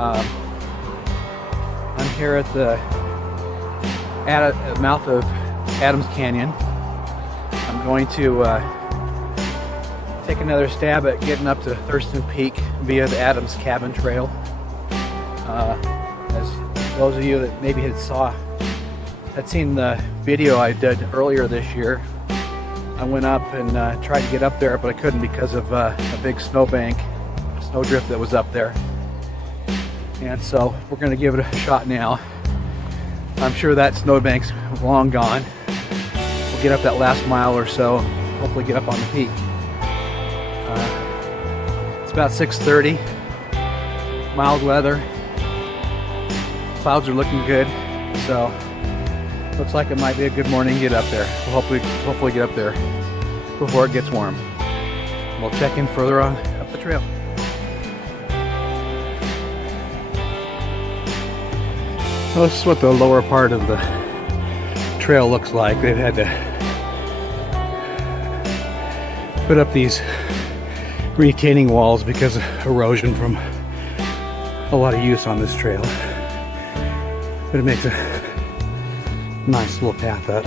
I'm here at the mouth of Adams Canyon. I'm going to take another stab at getting up to Thurston Peak via the Adams Cabin Trail. As those of you that maybe had seen the video I did earlier this year, I went up and tried to get up there, but I couldn't because of a big snowdrift that was up there. And so we're going to give it a shot now. I'm sure that snowbank's long gone. We'll get up that last mile or so, hopefully get up on the peak. It's about 6:30, mild weather, clouds are looking good, so looks like it might be a good morning to get up there. We'll hopefully get up there before it gets warm. We'll check in further on up the trail. Well, this is what the lower part of the trail looks like. They've had to put up these retaining walls because of erosion from a lot of use on this trail. But it makes a nice little path up.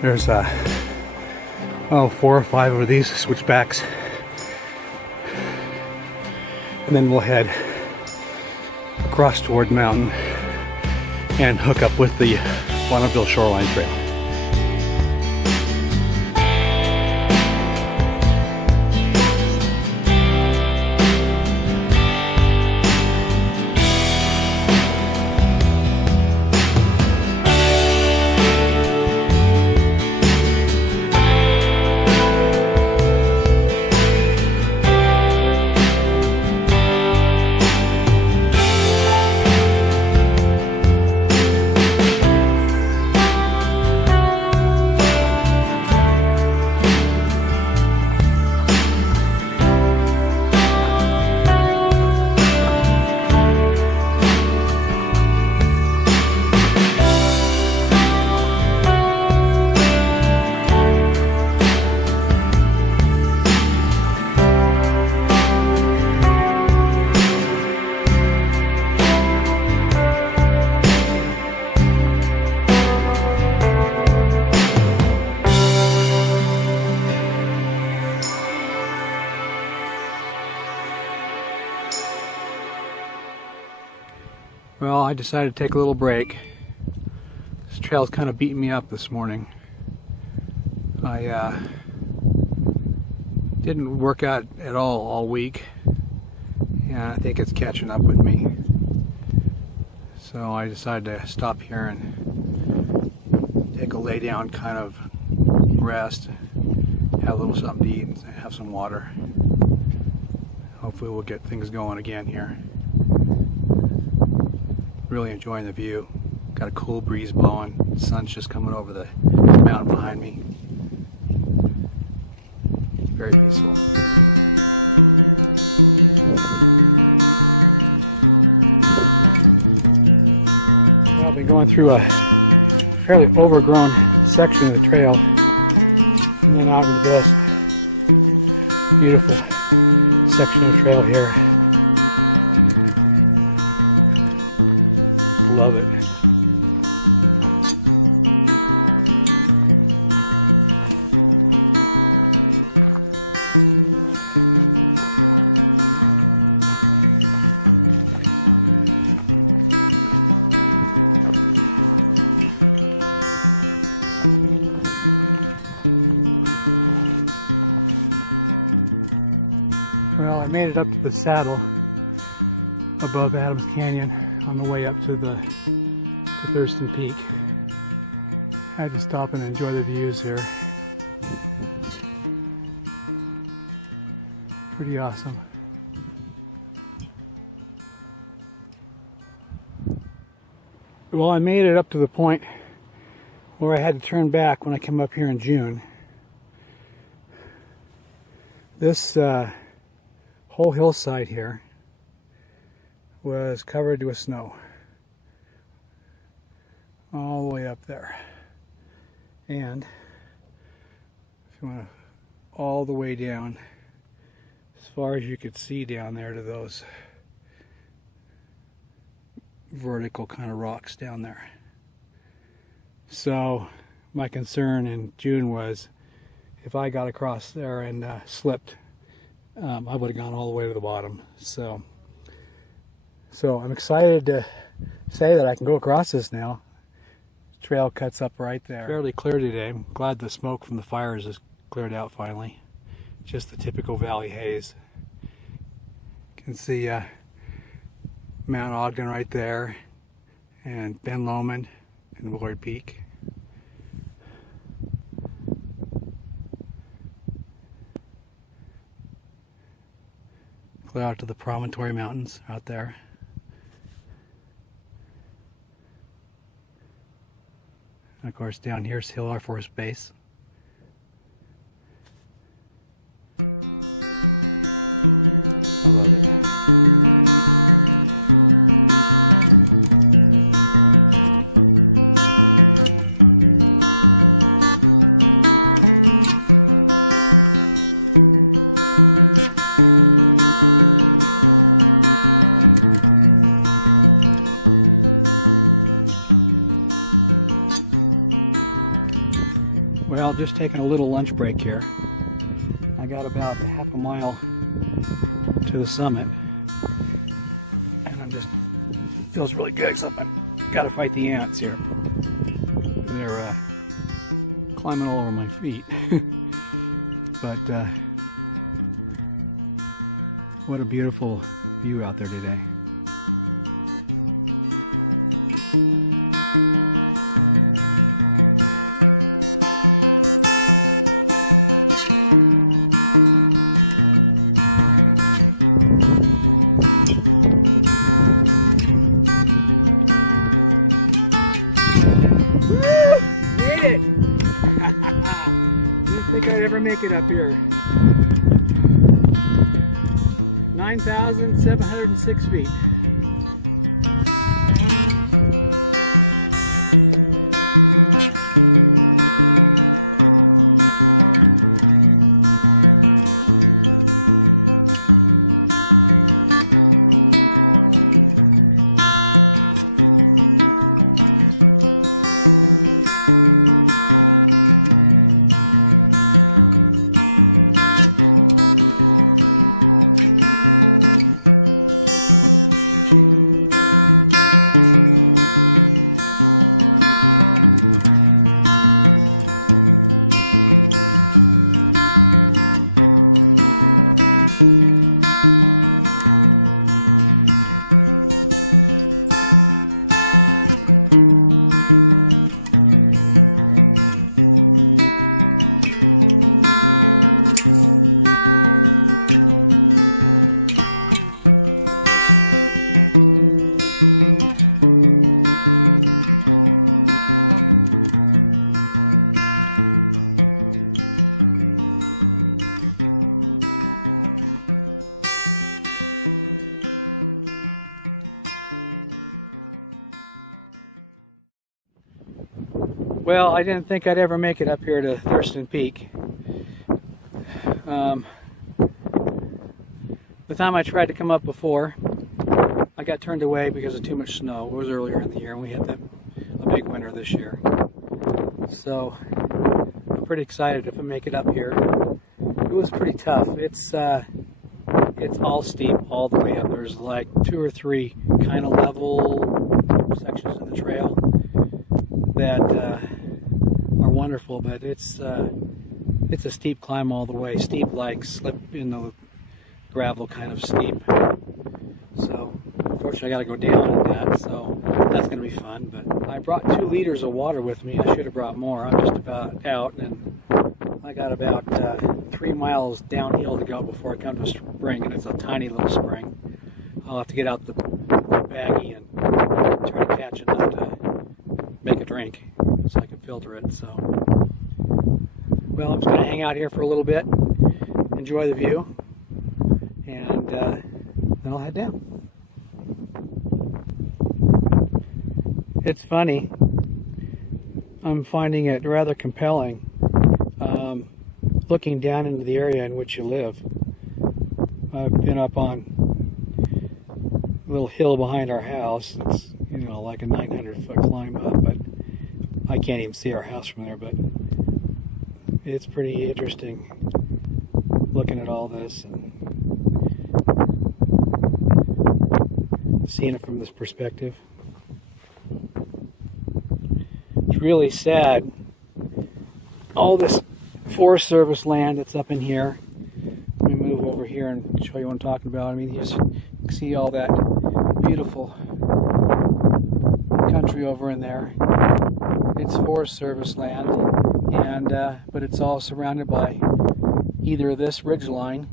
There's 4 or 5 of these switchbacks, and then we'll head across toward the mountain and hook up with the Bonneville Shoreline Trail. Well, I decided to take a little break. This trail's kind of beating me up this morning. I didn't work out at all week, and I think it's catching up with me. So I decided to stop here and take a lay down kind of rest, have a little something to eat, and have some water. Hopefully we'll get things going again here. Really enjoying the view. Got a cool breeze blowing. The sun's just coming over the mountain behind me. Very peaceful. I've been going through a fairly overgrown section of the trail and out of this beautiful section of the trail here. Love it. Well, I made it up to the saddle above Adams Canyon on the way up to Thurston Peak. I had to stop and enjoy the views here. Pretty awesome. Well, I made it up to the point where I had to turn back when I came up here in June. This whole hillside here was covered with snow all the way up there, And if you want to, all the way down, as far as you could see down there to those vertical kind of rocks down there. So my concern in June was if I got across there and slipped, I would have gone all the way to the bottom. So I'm excited to say that I can go across this now. The trail cuts up right there. Fairly clear today. I'm glad the smoke from the fires is cleared out finally. Just the typical valley haze. You can see Mount Ogden right there, and Ben Lomond and Willard Peak. Clear out to the Promontory Mountains out there. And of course down here is Hill Air Force Base. Well, just taking a little lunch break here. I got about half a mile to the summit, and I'm just, feels really good because I've got to fight the ants here. They're climbing all over my feet. But what a beautiful view out there today. Think I'd ever make it up here. 9,706 feet. Well, I didn't think I'd ever make it up here to Thurston Peak. The time I tried to come up before, I got turned away because of too much snow. It was earlier in the year, and we had a big winter this year. So I'm pretty excited if I make it up here. It was pretty tough. It's all steep all the way up. There's like 2 or 3 kind of level sections of the trail that are wonderful, but it's a steep climb all the way. Steep like slip in the gravel kind of steep. So unfortunately I got to go down in that, so that's going to be fun. But I brought 2 liters of water with me. I should have brought more. I'm just about out, and I got about 3 miles downhill to go before I come to a spring, and it's a tiny little spring. I'll have to get out the baggie and try to catch enough to make a drink so I can filter it. So, well, I'm just going to hang out here for a little bit, enjoy the view, and then I'll head down. It's funny, I'm finding it rather compelling, looking down into the area in which you live. I've been up on a little hill behind our house. It's, you know, like a 900-foot climb up, but I can't even see our house from there, but it's pretty interesting looking at all this and seeing it from this perspective. It's really sad. All this Forest Service land that's up in here. Let me move over here and show you what I'm talking about. I mean, you just see all that beautiful country over in there. It's Forest Service land, and but it's all surrounded by either this ridge line,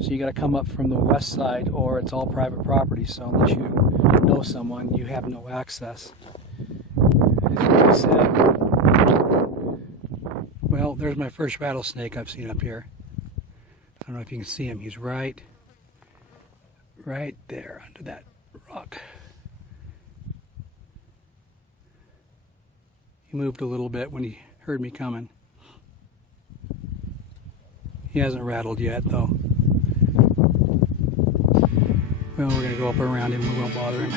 so you got to come up from the west side, or it's all private property. So unless you know someone, you have no access. It's really sad. Well, there's my first rattlesnake I've seen up here. I don't know if you can see him. He's right there under that rock. He moved a little bit when he heard me coming. He hasn't rattled yet, though. Well, we're going to go up around him. We won't bother him.